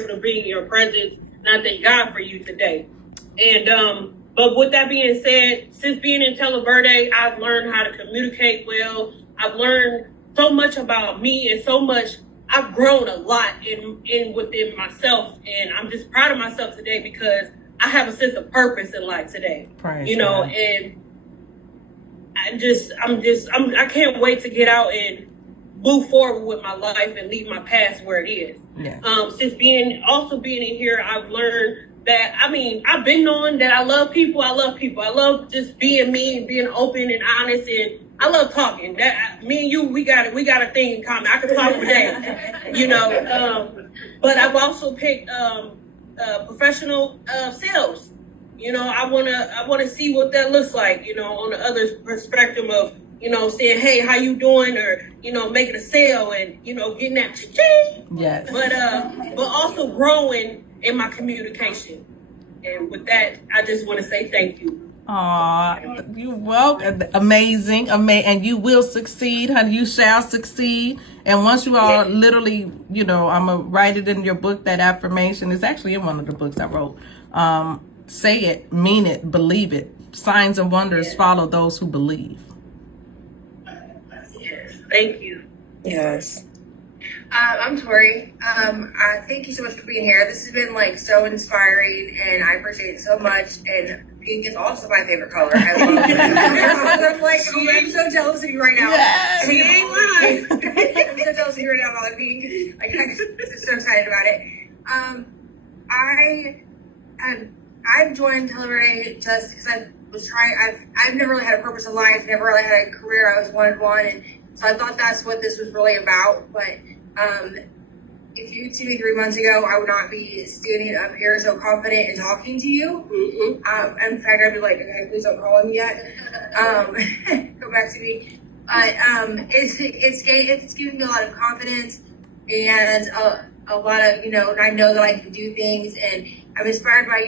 for being in your presence, and I thank God for you today. And but with that being said, since being in Televerde, I've learned how to communicate well. I've learned so much about me and so much. I've grown a lot in within myself, and I'm just proud of myself today because I have a sense of purpose in life today. Praise you know, God. and I can't wait to get out and move forward with my life and leave my past where it is. Yeah. Since being in here, I've learned that, I've been knowing that I love people. I love just being me and being open and honest, and I love talking. That me and you, we got a thing in common. I can talk for days, But I've also picked professional sales. I wanna see what that looks like. On the other perspective of saying, hey, how you doing, or making a sale and getting that cha-ching. Yes. But also growing in my communication. And with that, I just want to say thank you. Aw, you welcome. Amazing. And you will succeed, honey. You shall succeed. And once you are literally, I'm going to write it in your book, that affirmation. It's actually in one of the books I wrote. Say it, mean it, believe it. Signs and wonders follow those who believe. Yes. Thank you. Yes. I'm Tori. Thank you so much for being here. This has been so inspiring, and I appreciate it so much. And pink is also my favorite color. I love it. I'm so jealous of you right now. Yes. She ain't lying. I'm so jealous of you right now about pink. I'm just so excited about it. I've joined Televerde just because I've never really had a purpose in life, never really had a career. I was one, and so I thought that's what this was really about. But if you'd seen me 3 months ago, I would not be standing up here so confident and talking to you. Mm-hmm. In fact, I'd be like, okay, please don't call him yet. Go back to me. But it's giving me a lot of confidence and a lot of, and I know that I can do things, and I'm inspired by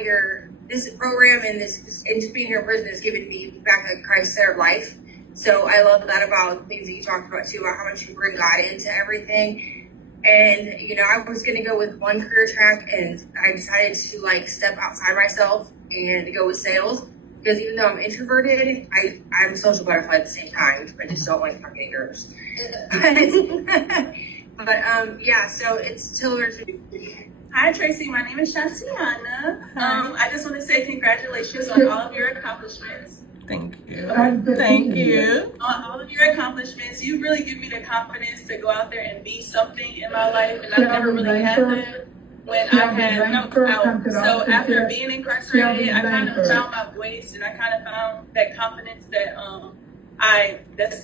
this program and just being here in prison has given me back a Christ-centered life. So I love that about the things that you talked about too, about how much you bring God into everything. And, I was going to go with one career track, and I decided to step outside myself and go with sales, because even though I'm introverted, I'm a social butterfly at the same time. I just don't like talking to girls. But so it's Televerde. Hi, Tracy. My name is Shasiana. I just want to say congratulations on all of your accomplishments. Thank you. Thank you. On all of your accomplishments, you really give me the confidence to go out there and be something in my life, and I've never really had that when I was out. So after being incarcerated, I kind of found my voice, and I kind of found that confidence that I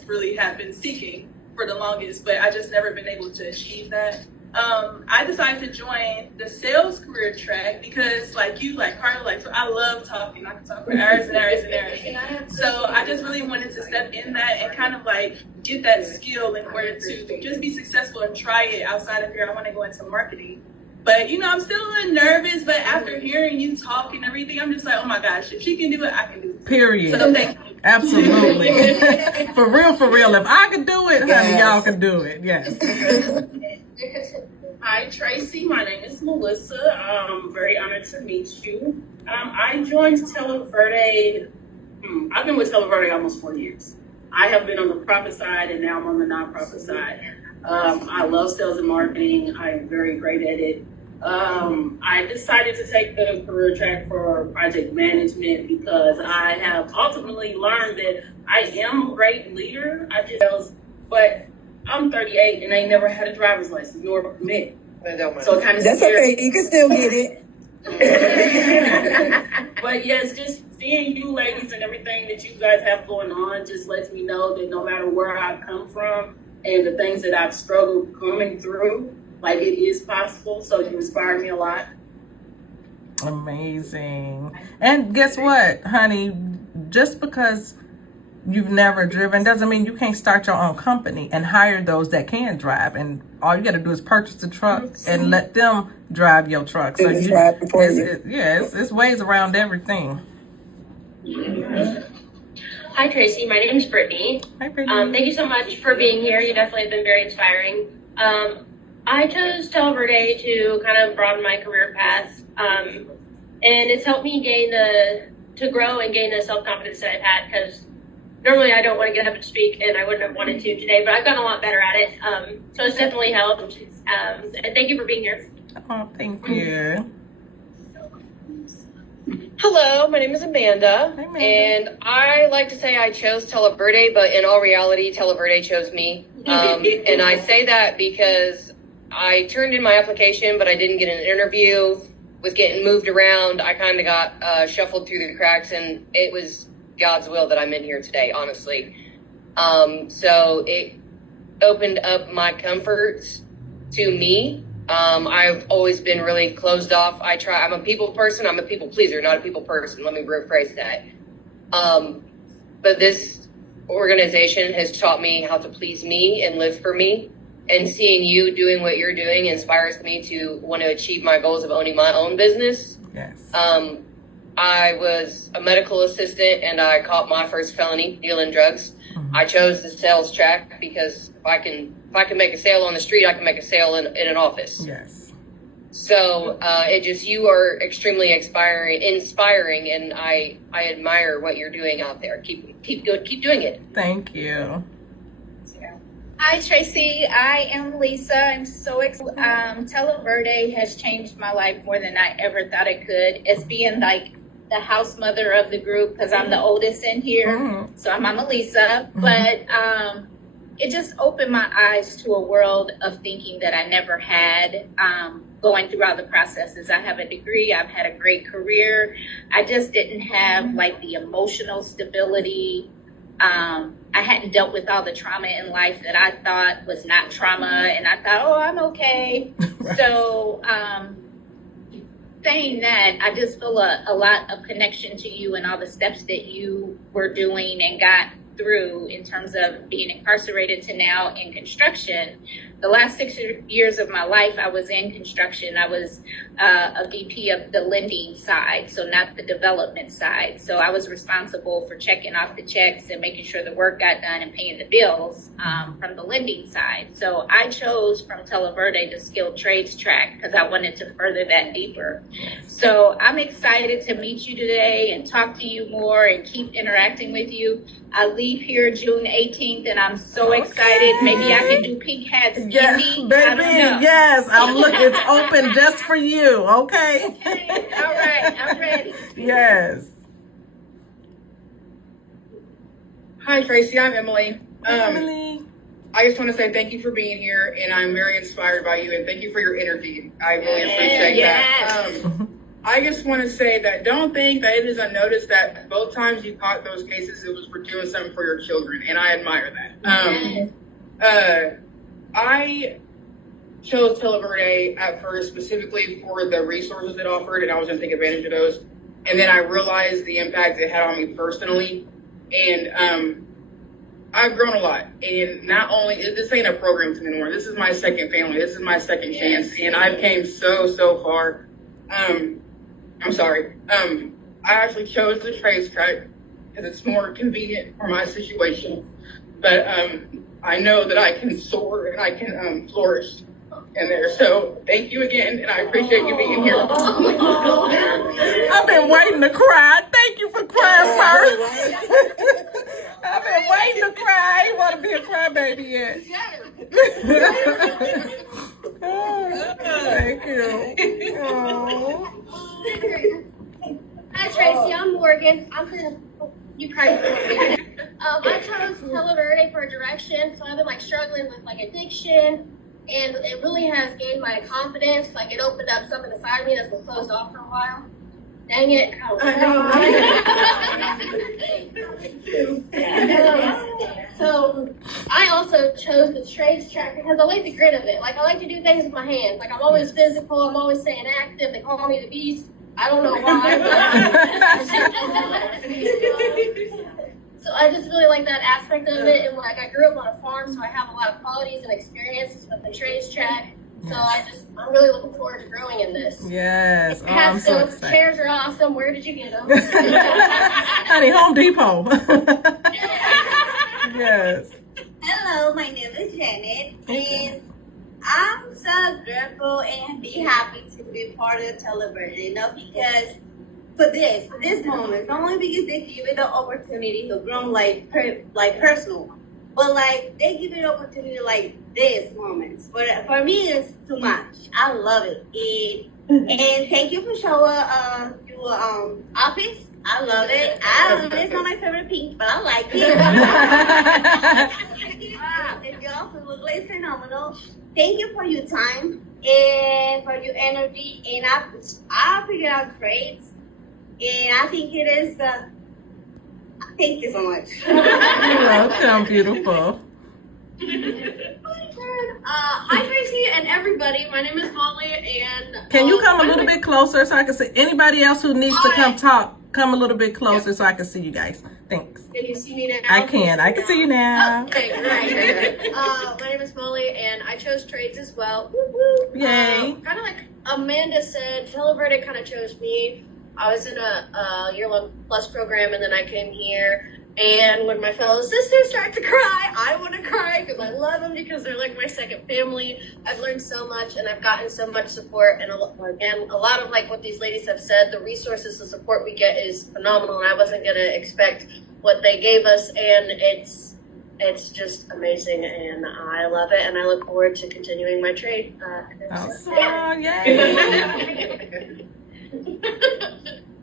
really have been seeking for the longest, but I just never been able to achieve that. I decided to join the sales career track because Carla, I love talking. I can talk for hours and hours and hours. So I just really wanted to step in that and kind of get that skill in order to just be successful and try it outside of here. I want to go into marketing. But, I'm still a little nervous, but after hearing you talk and everything, I'm just like, oh my gosh, if she can do it, I can do it. Period. So thank you. Absolutely. For real. If I can do it, honey, y'all can do it. Yes. Hi, Tracy. My name is Melissa. I'm very honored to meet you. I joined Televerde. I've been with Televerde almost 4 years. I have been on the profit side, and now I'm on the nonprofit side. I love sales and marketing. I'm very great at it. I decided to take the career track for project management because I have ultimately learned that I am a great leader. But I'm 38 and I never had a driver's license nor a permit. So it kind of That's okay. You can still get it. But yes, just seeing you ladies and everything that you guys have going on just lets me know that no matter where I've come from and the things that I've struggled coming through, it is possible. So you inspire me a lot. Amazing. And guess what, honey? Just because you've never driven doesn't mean you can't start your own company and hire those that can drive, and all you got to do is purchase the truck and let them drive your truck. So it's ways around everything. Hi Tracy, my name is Brittany. Hi Brittany. Thank you so much for being here. You definitely have been very inspiring. I chose Televerde to kind of broaden my career path, and it's helped me to grow and gain the self-confidence that I've had, because normally I don't want to get up and speak, and I wouldn't have wanted to today, but I've gotten a lot better at it. So it's definitely helped. And thank you for being here. Oh, thank you. Hello, my name is Amanda, Hi, Amanda. and I like to say I chose Televerde, but in all reality, Televerde chose me. And I say that because I turned in my application, but I didn't get an interview. With getting moved around, I kind of got shuffled through the cracks, and it was God's will that I'm in here today, honestly. So it opened up my comforts to me. I've always been really closed off. I'm a people person. I'm a people pleaser, not a people person. Let me rephrase that. But this organization has taught me how to please me and live for me. And seeing you doing what you're doing inspires me to want to achieve my goals of owning my own business. Yes. I was a medical assistant, and I caught my first felony dealing drugs. Mm-hmm. I chose the sales track because if I can make a sale on the street, I can make a sale in an office. Yes. So you are extremely inspiring, and I admire what you're doing out there. Keep doing it. Thank you. Hi, Tracy. I am Lisa. I'm so excited. Televerde has changed my life more than I ever thought it could. It's being like the house mother of the group, because I'm the oldest in here. Mm-hmm. So I'm Mama Lisa. Mm-hmm. But it just opened my eyes to a world of thinking that I never had, going throughout the processes. I have a degree. I've had a great career. I just didn't have like the emotional stability. I hadn't dealt with all the trauma in life that I thought was not trauma, and I thought, oh, I'm okay. Right. So saying that, I just feel a lot of connection to you and all the steps that you were doing and got through in terms of being incarcerated to now in construction. The last 6 years of my life, I was in construction. I was a VP of the lending side, so not the development side. So I was responsible for checking off the checks and making sure the work got done and paying the bills from the lending side. So I chose from Televerde the skilled trades track because I wanted to further that deeper. So I'm excited to meet you today and talk to you more and keep interacting with you. I leave here June 18th, and I'm so excited. Maybe I can do Pink Hats. Yes, Indy. baby, yes. I'm looking. It's open just for you, okay? Okay, all right, I'm ready. Yes. Hi, Tracy. I'm Emily. Emily. I just want to say thank you for being here, and I'm very inspired by you, and thank you for your energy. I really appreciate that. I just want to say that don't think that it is unnoticed that both times you caught those cases, it was for doing something for your children, and I admire that. I chose Televerde at first specifically for the resources it offered, and I was going to take advantage of those. And then I realized the impact it had on me personally, and I've grown a lot. And not only, this ain't a program anymore. This is my second family. This is my second chance, and I've came so far. I'm sorry. I actually chose the trades track because it's more convenient for my situation. But I know that I can soar and I can flourish in there. So thank you again, and I appreciate you being here. I've been waiting to cry. Thank you for crying first. I've been waiting to cry. I ain't want to be a crybaby yet. Oh, thank you. Oh. Hi Tracy, I'm Morgan. You cried for me. I chose Televerde for direction, so I've been struggling with addiction, and it really has gained my confidence. It opened up something inside me that's been closed off for a while. Dang it! So I also chose the trades track because I like the grit of it. I like to do things with my hands. I'm always physical. I'm always staying active. They call me the beast. I don't know why. So I just really like that aspect of it, and I grew up on a farm, so I have a lot of qualities and experiences with the trades track. So I'm really looking forward to growing in this. Yes. I'm so excited. Chairs are awesome. Where did you get them? Honey, Home Depot. Yes. Hello, my name is Janet, and I'm so grateful and be happy to be part of Televerde, you know, because for this moment, not only because they give it the opportunity to grow like personal, but like they give it opportunity like this moments. But for me, it's too much. I love it. And thank you for showing your office. I love it. It's not my favorite pink, but I like it. And your office looks like phenomenal. Thank you for your time and for your energy. And I figured out great. And I think it is. Thank you so much. You're welcome, beautiful. Hi Tracy and everybody. My name is Molly and Can you come a little bit closer so I can see anybody else who needs to come talk? Come a little bit closer so I can see you guys. Thanks. Can you see me now? I can see you now. Okay, great. My name is Molly and I chose trades as well. Yay. Kind of like Amanda said, Televerde kind of chose me. I was in a year-long plus program and then I came here. And when my fellow sisters start to cry, I want to cry because I love them because they're like my second family. I've learned so much and I've gotten so much support. And again, a lot of like what these ladies have said, the resources, the support we get is phenomenal. And I wasn't going to expect what they gave us. And it's just amazing. And I love it. And I look forward to continuing my trade. Awesome. Yay.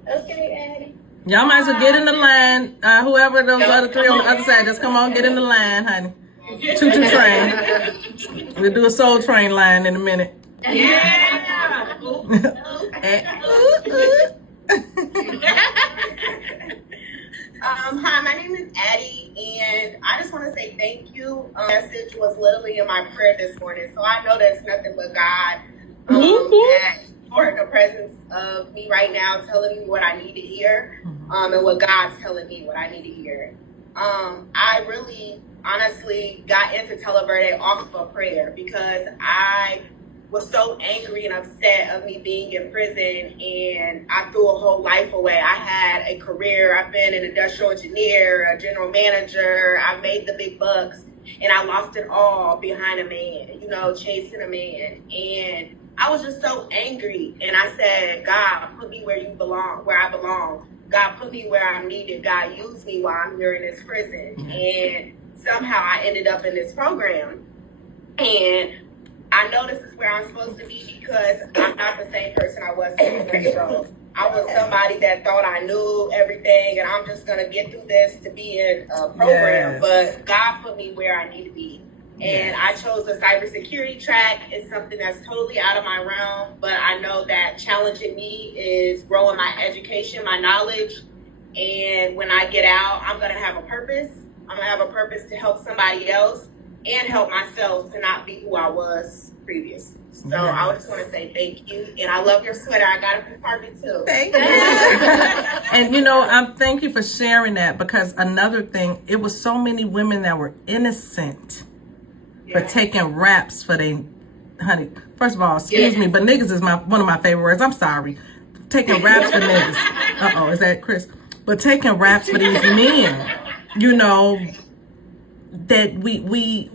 Okay, Eddie. Y'all might as well get in the line. Whoever those other three on the other side, just come on, get in the line, honey. Choo-choo train. We'll do a soul train line in a minute. Yeah. Hi, my name is Addie, and I just want to say thank you. Message was literally in my prayer this morning, so I know that's nothing but God. That or the presence of me right now telling me what I need to hear, and what God's telling me what I need to hear. I really honestly got into Televerde off of a prayer because I was so angry and upset of me being in prison, and I threw a whole life away. I had a career. I've been an industrial engineer, a general manager. I made the big bucks, and I lost it all behind a man, chasing a man. And I was just so angry, and I said, God, put me where you belong, where I belong. God, put me where I'm needed. God, use me while I'm here in this prison. And somehow I ended up in this program. And I know this is where I'm supposed to be because I'm not the same person I was 6 months ago. I was somebody that thought I knew everything, and I'm just going to get through this to be in a program. Yes. But God put me where I need to be. And I chose the cybersecurity track. It's something that's totally out of my realm, but I know that challenging me is growing my education, my knowledge. And when I get out, I'm going to have a purpose. I'm going to have a purpose to help somebody else and help myself to not be who I was previously. So I just want to say thank you. And I love your sweater. I got it from Target too. Thank you. And thank you for sharing that, because another thing, it was so many women that were innocent for taking raps for they, honey. First of all, excuse me, but niggas is one of my favorite words. I'm sorry. Taking raps for niggas. Is that Chris? But taking raps for these men, that we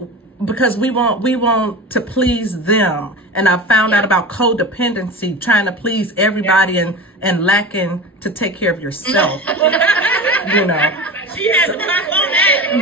because we want to please them. And I found out about codependency, trying to please everybody and lacking to take care of yourself. She had to clap on that.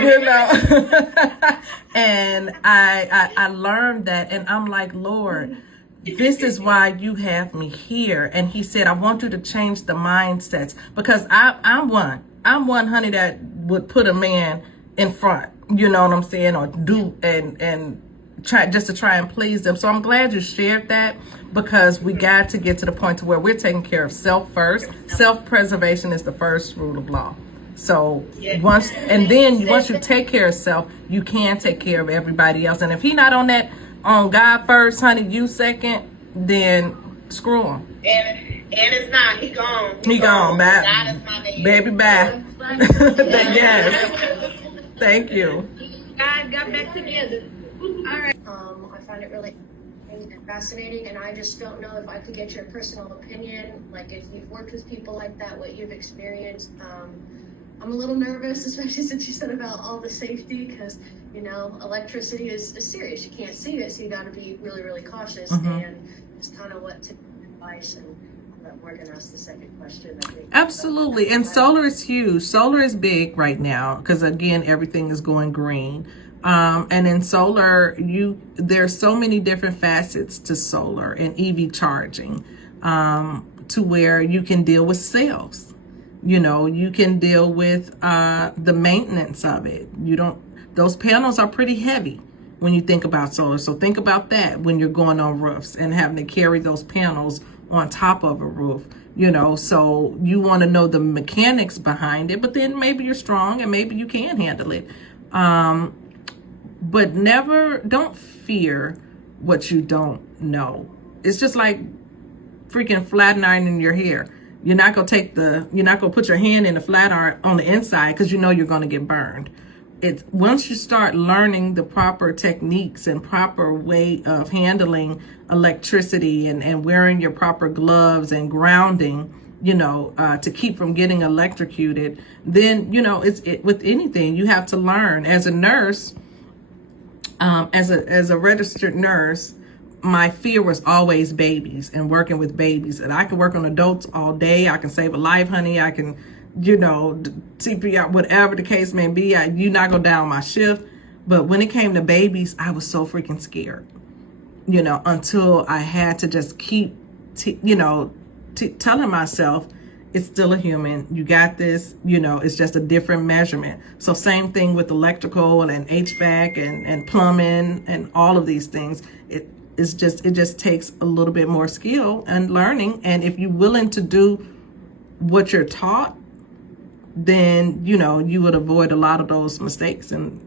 And I learned that, and I'm like, Lord, this is why you have me here. And he said, I want you to change the mindsets, because I'm one, honey, that would put a man in front, you know what I'm saying, or do and try just to try and please them. So I'm glad you shared that, because we got to get to the point to where we're taking care of self first. Self-preservation is the first rule of law. So once you take care of self, you can take care of everybody else. And if he not on God first, honey, you second, then screw him. And it's not. He gone. He gone. Bye. God is my name. Baby, bye. Yes. Thank you. God got back together. All right. I find it really fascinating, and I just don't know if I could get your personal opinion, like if you've worked with people like that, what you've experienced. I'm a little nervous, especially since you said about all the safety, because you know, electricity is serious. You can't see it, so you got to be really, really cautious. And just kind of what to advise. And we're going to ask the second question, I think. Absolutely. And solar is huge. Solar is big right now because, again, everything is going green. And in solar, there's so many different facets to solar and EV charging, to where you can deal with sales. You know, you can deal with the maintenance of it. Those panels are pretty heavy when you think about solar. So think about that when you're going on roofs and having to carry those panels on top of a roof. You know, so you want to know the mechanics behind it, but then maybe you're strong and maybe you can handle it. But don't fear what you don't know. It's just like freaking flat ironing your hair. You're not gonna put your hand in the flat iron on the inside because you know you're gonna get burned. It's once you start learning the proper techniques and proper way of handling electricity and wearing your proper gloves and grounding, to keep from getting electrocuted, then, with anything you have to learn. As a nurse, as a registered nurse, my fear was always babies and working with babies. And I can work on adults all day. I can save a life, honey. I can, CPR, whatever the case may be. You not go down my shift. But when it came to babies, I was so freaking scared, until I had to just keep, telling myself, it's still a human. You got this. It's just a different measurement. So same thing with electrical and HVAC and plumbing and all of these things. It just takes a little bit more skill and learning. And if you're willing to do what you're taught, then, you would avoid a lot of those mistakes, and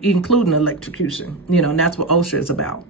including electrocution, and that's what OSHA is about.